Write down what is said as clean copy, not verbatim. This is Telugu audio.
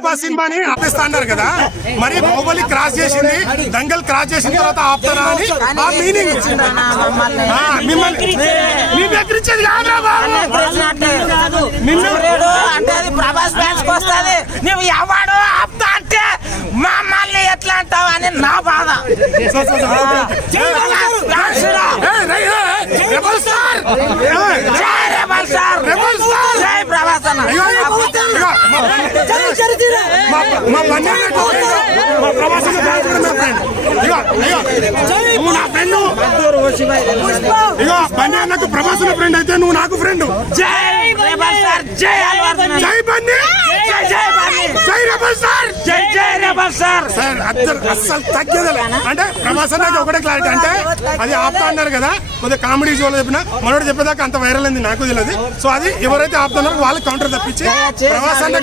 పుష్ప సినిమాని ఆపిస్తా అన్నారు కదా, మరి బాహుబలి క్రాస్ చేసింది, దంగల్ క్రాస్ చేసిన తర్వాత ఆపుతారా అని ఆ మీనింగ్. మిమ్మల్ని మీరు ఎక్కిరించేది కాదురా బాబు, అంటే అది ప్రభాస్ ఫ్యాన్స్ కి వస్తుంది. నువ్వు ఎవడు ఆపుతా అంటే మమ్మల్ని ఎట్లా అంటావు అని నా బాధ. నాకు ప్రభాస్ ఫ్రెండ్ అయితే నువ్వు నాకు ఫ్రెండ్. జై రెబల్ సార్, జై జై బన్నీ, జై జై బన్నీ, జై రెబల్ సార్, జై జై రెబల్ సార్. అస్సలు తగ్గేదలే. అంటే ప్రభాస్ నాకు ఒకటే క్లారిటీ, అంటే అది ఆపుతా అన్నారు కదా, కొద్దిగా కామెడీ షోలో చెప్పిన మనోడు చెప్పేదాకా అంత వైరల్ అయింది నాకు తెలియదు. సో అది ఎవరైతే ఆపుతున్నారో వాళ్ళకి కౌంటర్ తప్పించి ప్రభాస్ అన్న